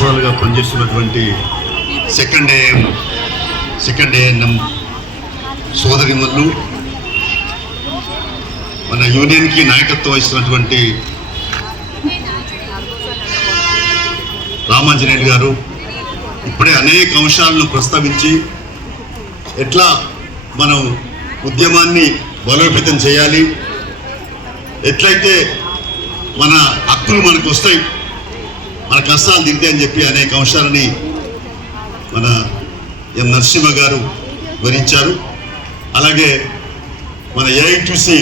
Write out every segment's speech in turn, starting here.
సంవత్సరాలుగా పనిచేస్తున్నటువంటి second AM second ANM సోదరిమల్లు మన యూనియన్కి నాయకత్వం వహిస్తున్నటువంటి రామాంజనేయులు గారు ఇప్పుడే అనేక అంశాలను ప్రస్తావించి ఎట్లా మనం ఉద్యమాన్ని బలోపేతం చేయాలి ఎట్లయితే మన హక్కులు మనకు వస్తాయి మన కష్టాలు తింటే అని చెప్పి అనేక అంశాలని మన ఎం నరసింహ గారు వివరించారు. అలాగే మన ఏఐటీసీ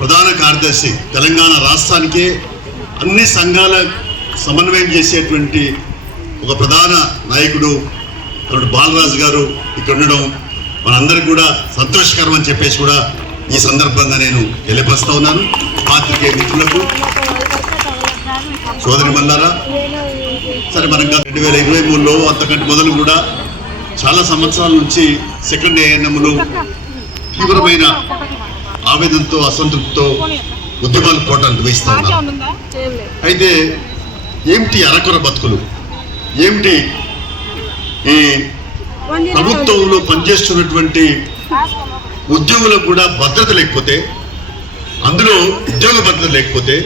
ప్రధాన కార్యదర్శి తెలంగాణ రాష్ట్రానికే అన్ని సంఘాల సమన్వయం చేసేటువంటి ఒక ప్రధాన నాయకుడు అతడు బాలరాజు గారు ఇక్కడ ఉండడం మనందరికి కూడా సంతోషకరం అని చెప్పేసి కూడా ఈ సందర్భంగా నేను తెలియపరుస్తా ఉన్నాను. పాత్రికేయ మిత్రులకు. సోదరి మల్లారా సరే మనం రెండు వేల ఇరవై మూడులో అంతకంటే మొదలు కూడా చాలా సంవత్సరాల నుంచి సెకండ్ ఏఎన్ఎంలు తీవ్రమైన ఆవేదనతో అసంతృప్తితో ఉద్యమాలు పోటాలు నిర్వహిస్తా ఉన్నారు అయితే ఏమిటి అరకొర బతుకులు? ఏమిటి ఈ ప్రభుత్వంలో పనిచేస్తున్నటువంటి ఉద్యోగులకు కూడా భద్రత లేకపోతే అందులో ఉద్యోగ భద్రత లేకపోతే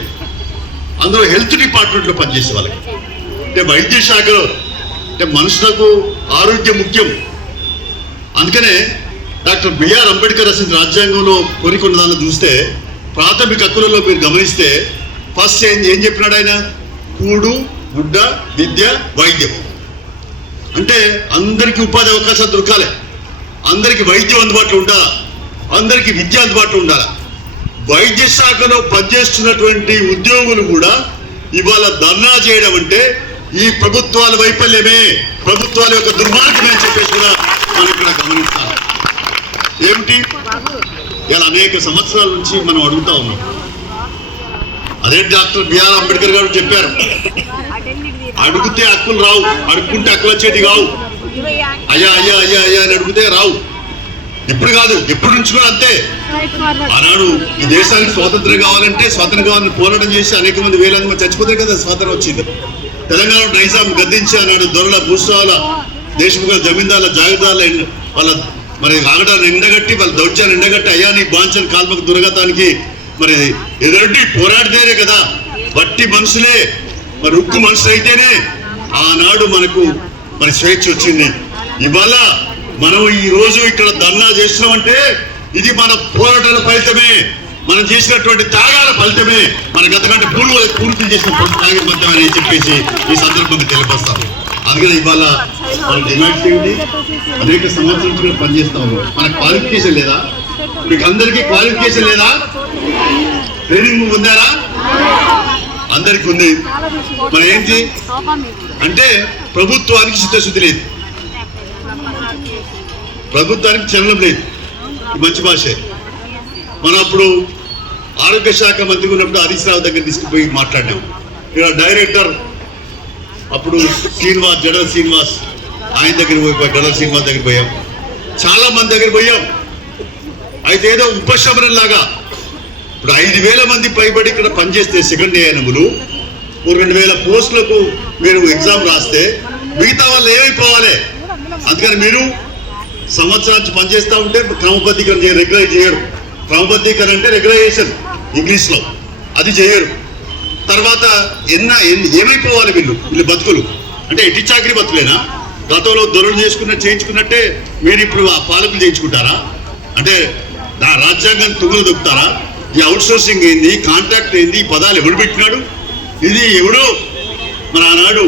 అందులో హెల్త్ డిపార్ట్మెంట్లో పనిచేసే వాళ్ళకి. అంటే వైద్య శాఖలో అంటే మనుషులకు ఆరోగ్యం ముఖ్యం. అందుకనే డాక్టర్ బిఆర్ అంబేద్కర్ రాసిన రాజ్యాంగంలో కోరికొన్న దాన్ని చూస్తే ప్రాథమిక హక్కులలో మీరు గమనిస్తే ఫస్ట్ ఏం ఏం చెప్పినాడు ఆయన? కూడు గుడ్డ విద్య వైద్యం అంటే అందరికీ ఉపాధి అవకాశాలు దొరకాలి. అందరికీ వైద్యం అందుబాటులో ఉండాలా? అందరికీ విద్య అందుబాటులో ఉండాలా? వైద్య శాఖలో పనిచేస్తున్నటువంటి ఉద్యోగులు కూడా ఇవాళ ధర్నా చేయడం అంటే ఈ ప్రభుత్వాల వైఫల్యమే ప్రభుత్వాల యొక్క దుర్మార్గమే అని చెప్పేసి కూడా మనం ఇక్కడ గమనించాలి ఏమిటి? ఇలా అనేక సంవత్సరాల నుంచి మనం అడుగుతా ఉన్నాం. అదే డాక్టర్ బిఆర్ అంబేద్కర్ గారు చెప్పారు అడిగితే హక్కులు రావు అడుక్కుంటే హక్కులు వచ్చేది కావు. అయ్యా అయ్యా అయ్యా అయ్యా అని అడిగితే రావు. ఇప్పుడు కాదు ఎప్పుడు నుంచి కూడా అంతే. ఆనాడు ఈ దేశానికి స్వాతంత్రం కావాలంటే స్వాతంత్రం కావాలని పోరాటం చేసి అనేక మంది వేలాది మంది చచ్చిపోతే కదా స్వాతంత్రం వచ్చింది. తెలంగాణ నైజాం గద్దించి ఆనాడు దొరల భూస్వాల దేశముఖ జమీందారుల జాగ్రత్తల వాళ్ళ మరి ఆగడాన్ని ఎండగట్టి వాళ్ళ దౌత్యాన్ని ఎండగట్టి అయ్యా నీ బాంచన్ కాల్మక దురగతానికి మరి ఎదురొడ్డి పోరాడితేనే కదా. బట్టి మనుషులే మరి ఉక్కు మనుషులు అయితేనే ఆనాడు మనకు మరి స్వేచ్ఛ వచ్చింది. ఇవాళ మనం ఈ రోజు ఇక్కడ ధర్నా చేస్తున్నామంటే ఇది మన పోరాటాల ఫలితమే. మనం చేసినటువంటి త్యాగాల ఫలితమే. మన గతకంటే పూర్వ పూర్తి చేసిన త్యాగ ఫలితమే అని చెప్పేసి ఈ సందర్భంగా తెలియపరుస్తాం. అందుకని ఇవాళ మనం డిమాండ్ చేయండి. అనేక సంవత్సరాల కూడా పనిచేస్తాము మన క్వాలిఫికేషన్ లేదా? మీకు అందరికీ క్వాలిఫికేషన్ లేదా? ట్రైనింగ్ పొందారా అందరికి ఉంది. మరి ఏంటి? అంటే ప్రభుత్వానికి చిత్తశుద్ధి లేదు. ప్రభుత్వానికి చలనం లేదు. మంచి భాషే. మనం అప్పుడు ఆరోగ్య శాఖ మంత్రి ఉన్నప్పుడు హరీష్ రావు దగ్గర తీసుకుపోయి మాట్లాడినాం. ఇక్కడ డైరెక్టర్ అప్పుడు శ్రీనివాస్ జడల శ్రీనివాస్ ఆయన దగ్గర పోయి జడల శ్రీనివాస్ దగ్గర పోయాం. చాలా మంది దగ్గర పోయాం. అయితే ఏదో ఉపశమనం లాగా ఇప్పుడు ఐదు వేల మంది పైబడి ఇక్కడ పనిచేస్తే సెకండ్ ఏఎనములు ఓ రెండు వేల పోస్టులకు మీరు ఎగ్జామ్ రాస్తే మిగతా వాళ్ళు ఏమైపోవాలి? అందుకని మీరు సంవత్సరానికి పనిచేస్తూ ఉంటే క్రమబద్ధీకరణ చేయరు రెగ్యులర్ చేయరు. క్రమబద్ధీకరణ అంటే రెగ్యులైజేషన్ ఇంగ్లీష్లో అది చేయరు. తర్వాత ఎన్న ఏమైపోవాలి వీళ్ళు? వీళ్ళు బతుకులు. అంటే ఎట్టి చాకరీ బతుకులేనా? గతంలో దొరలు చేసుకున్న చేయించుకున్నట్టే మీరు ఇప్పుడు ఆ పాలకులు చేయించుకుంటారా? అంటే నా రాజ్యాంగాన్ని తుగులు దొక్కుతారా? ఈ అవుట్సోర్సింగ్ ఏంది? కాంట్రాక్ట్ ఏంది? ఈ పదాలు ఎవడు పెట్టినాడు? ఇది ఎవడు? మరి ఆనాడు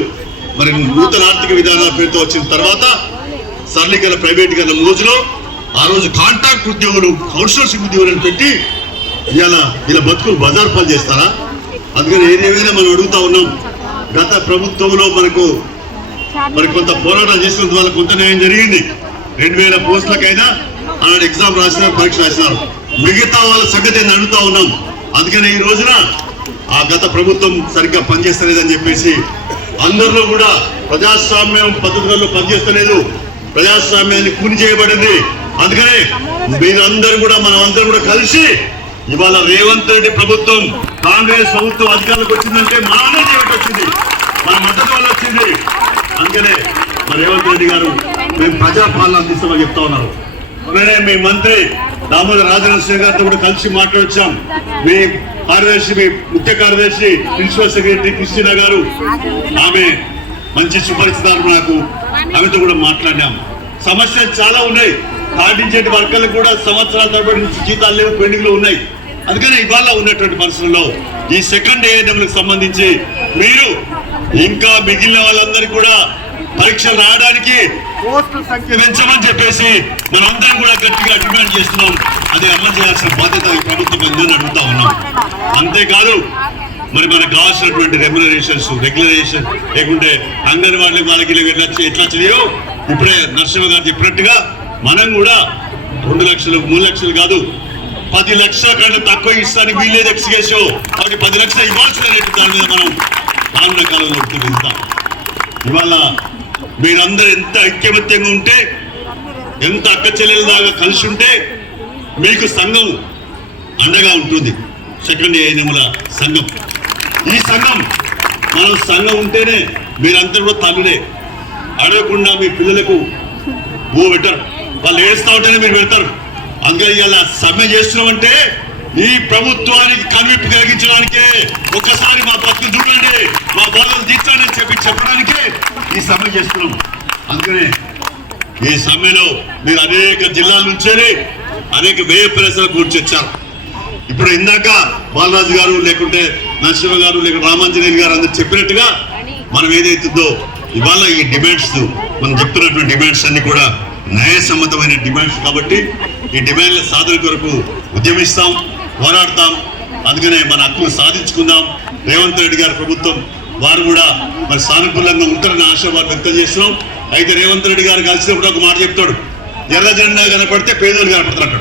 మరి నూతన ఆర్థిక విధానాల పేరుతో వచ్చిన తర్వాత సరళీకరణ ప్రైవేటీకరణ మోజులో ఆ రోజు కాంట్రాక్ట్ ఉద్యోగులు అవుట్సోర్సింగ్ ఉద్యోగులను పెట్టి ఇవాళ వీళ్ళ బతుకులు బజార్ పాలు చేస్తారా? అందుకని ఏదేమైనా మనం అడుగుతా ఉన్నాం. గత ప్రభుత్వంలో మనకు మరి కొంత పోరాటం చేసిన ద్వారా కొంత న్యాయం జరిగింది. రెండు వేల పోస్టులకైనా అలాంటి ఎగ్జామ్ రాసినారు పరీక్ష రాసినారు మిగతా వాళ్ళ సంగతి అడుగుతా ఉన్నాం. అందుకనే ఈ రోజున ఆ గత ప్రభుత్వం సరిగ్గా పనిచేస్తలేదని చెప్పేసి అందరిలో కూడా ప్రజాస్వామ్యం పద్ధతులలో పనిచేస్తలేదు. ప్రజాస్వామ్యాన్ని కూని చేయబడింది అందుకనే మీరందరూ కూడా మనం అందరం కూడా కలిసి ఇవాళ రేవంత్ రెడ్డి ప్రభుత్వం కాంగ్రెస్ ప్రభుత్వం అధికారులకు వచ్చిందంటే మా చేయటం వచ్చింది? మన మద్దతు వల్ల వచ్చింది. అందుకనే మరి రేవంత్ రెడ్డి గారు మేము ప్రజాపాలన అందిస్తామని చెప్తా ఉన్నారు. మొన్ననే మీ మంత్రి దామోదర్ రాజనరసింహ గారితో కూడా కలిసి మాట్లాడొచ్చాం. మీ కార్యదర్శి మీ ముఖ్య కార్యదర్శి ప్రిన్సిపల్ సెక్రటరీ క్రిస్టినా గారు. ఆమె మంచి సుపరిచితారు నాకు. ఆమెతో కూడా మాట్లాడినాము సమస్యలు చాలా ఉన్నాయి. పాటించే వర్కర్లు కూడా సంవత్సరాల తరబడి నుంచి జీతాలు లేవు పెండింగ్లో ఉన్నాయి. అందుకనే ఇవాళ ఉన్నటువంటి పరిస్థితుల్లో ఈ సెకండ్ ఏఎన్ఎంలకు సంబంధించి మీరు ఇంకా మిగిలిన వాళ్ళందరికీ కూడా పరీక్షలు రాయడానికి పోస్టుల సంఖ్య పెంచమని చెప్పేసి మనందరం కూడా గట్టిగా డిమాండ్ చేస్తున్నాం. అది అమలు చేయాల్సిన బాధ్యత ఈ ప్రభుత్వం ఉందని అడుగుతా ఉన్నాం. అంతేకాదు మరి మనకు కావాల్సినటువంటి రెమ్యునరేషన్స్ రెగ్యులరేషన్ లేకుంటే అంగన్వాడీ వాళ్ళకి ఎట్లా ఎట్లా చేయో ఇప్పుడే నరసింహ గారు చెప్పినట్టుగా మనం కూడా రెండు లక్షలు మూడు లక్షలు కాదు పది లక్షల కంటే తక్కువ ఇస్తానికి వీళ్ళేది ఎక్స్కేషో కాబట్టి పది లక్షలు ఇవ్వాల్సిన రేటు దాని మీద మనం రానున్న కాలంలో తెలుస్తాం ఇవాళ మీరందరూ ఎంత ఐక్యమత్యంగా ఉంటే ఎంత అక్క చెల్లెల దాకా కలిసి ఉంటే మీకు సంఘం అండగా ఉంటుంది. సెకండ్ ఏఎన్ఎముల సంఘం. ఈ సంఘం మనం సంఘం ఉంటేనే మీరందరూ కూడా తల్లులే. అడగకుండా మీ పిల్లలకు ఓ పెట్టరు. వాళ్ళు ఏడుస్తూ ఉంటేనే మీరు పెడతారు. అందుకే ఇలా సమ్మె చేస్తున్నామంటే ఈ ప్రభుత్వానికి కనువిప్పు కలిగించడానికే ఒక్కసారి మా బతుకు చూడండి మా బాధలు తీర్చండి చెప్పి చెప్పడానికే ఈ సమ్మె చేస్తున్నాం. అందుకనే ఈ సమ్మెలో మీరు అనేక జిల్లాల నుంచే అనేక వ్యయ ప్రశ్నలు కూర్చొచ్చారు. ఇప్పుడు ఇందాక బాలరాజు గారు లేకుంటే నరసింహ గారు లేకుంటే రామాంజనేయులు గారు అందరు చెప్పినట్టుగా మనం ఏదైతుందో ఇవాళ ఈ డిమాండ్స్ మనం చెప్తున్నటువంటి డిమాండ్స్ అన్ని కూడా న్యాయసమ్మతమైన డిమాండ్స్ కాబట్టి ఈ డిమాండ్ల సాధన కొరకు ఉద్యమిస్తాం పోరాడతాం. అందుకనే మన హక్కులు సాధించుకుందాం. రేవంత్ రెడ్డి గారి ప్రభుత్వం వారు కూడా మరి సానుకూలంగా ఉంటారని ఆశావాదం వ్యక్తం చేస్తున్నాం. అయితే రేవంత్ రెడ్డి గారు కలిసినప్పుడు ఒక మాట చెప్తాడు. ఎర్ర జెండా కనపడితే పేదోళ్ళు కనపడతాడు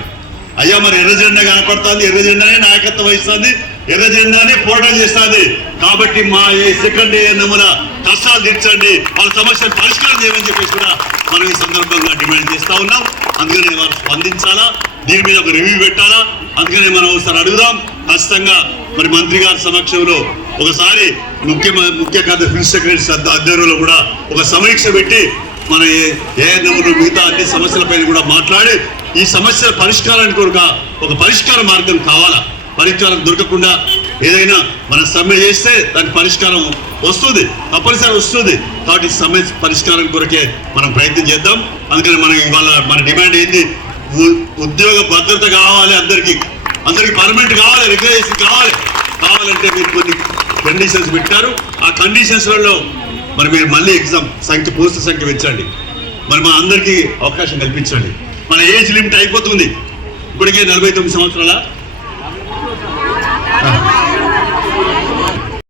అయ్యా మరి ఎర్ర జెండా కనపడుతుంది ఎర్ర జెండానే నాయకత్వం వహిస్తుంది ఎర్ర జెండానే పోరాటం చేస్తుంది. కాబట్టి మా ఈ సెకండ్ నమూన కష్టాలు తీర్చండి వాళ్ళ సమస్యలు పరిష్కారం చేయమని చెప్పేసి కూడా మనం ఈ సందర్భంగా డిమాండ్ చేస్తా ఉన్నాం. అందుకని వారు స్పందించాలా దీని మీద ఒక రివ్యూ పెట్టాలా? అందుకనే మనం ఒకసారి అడుగుదాం. ఖచ్చితంగా మరి మంత్రి గారి సమక్షంలో ఒకసారి ముఖ్య ముఖ్య కార్య ప్రిన్స్ సెక్రటరీ అధ్వర్యంలో కూడా ఒక సమీక్ష పెట్టి మన ఏ ఏఎన్ఎంలు మిగతా అన్ని సమస్యలపైన కూడా మాట్లాడి ఈ సమస్యల పరిష్కారానికి కొరక ఒక పరిష్కార మార్గం కావాలా? పరిష్కారం దొరకకుండా ఏదైనా మనం సమ్మె చేస్తే దానికి పరిష్కారం వస్తుంది తప్పనిసరి వస్తుంది. కాబట్టి సమ్మె పరిష్కారం కొరకే మనం ప్రయత్నం చేద్దాం. అందుకని మనం ఇవాళ మన డిమాండ్ ఏంది ఉ- ఉద్యోగ భద్రత కావాలి అందరికీ. అందరికి పర్మనెంట్ కావాలి రెగ్యులేషన్ కావాలి. కావాలంటే మీరు కొన్ని కండిషన్స్ పెట్టారు. ఆ కండిషన్స్లలో మరి మీరు మళ్ళీ ఎగ్జామ్ సంఖ్య పోస్ట్ సంఖ్య పెంచండి. మరి మా అందరికీ అవకాశం కల్పించండి. మన ఏజ్ లిమిట్ అయిపోతుంది. ఇప్పటికే నలభై తొమ్మిది సంవత్సరాల?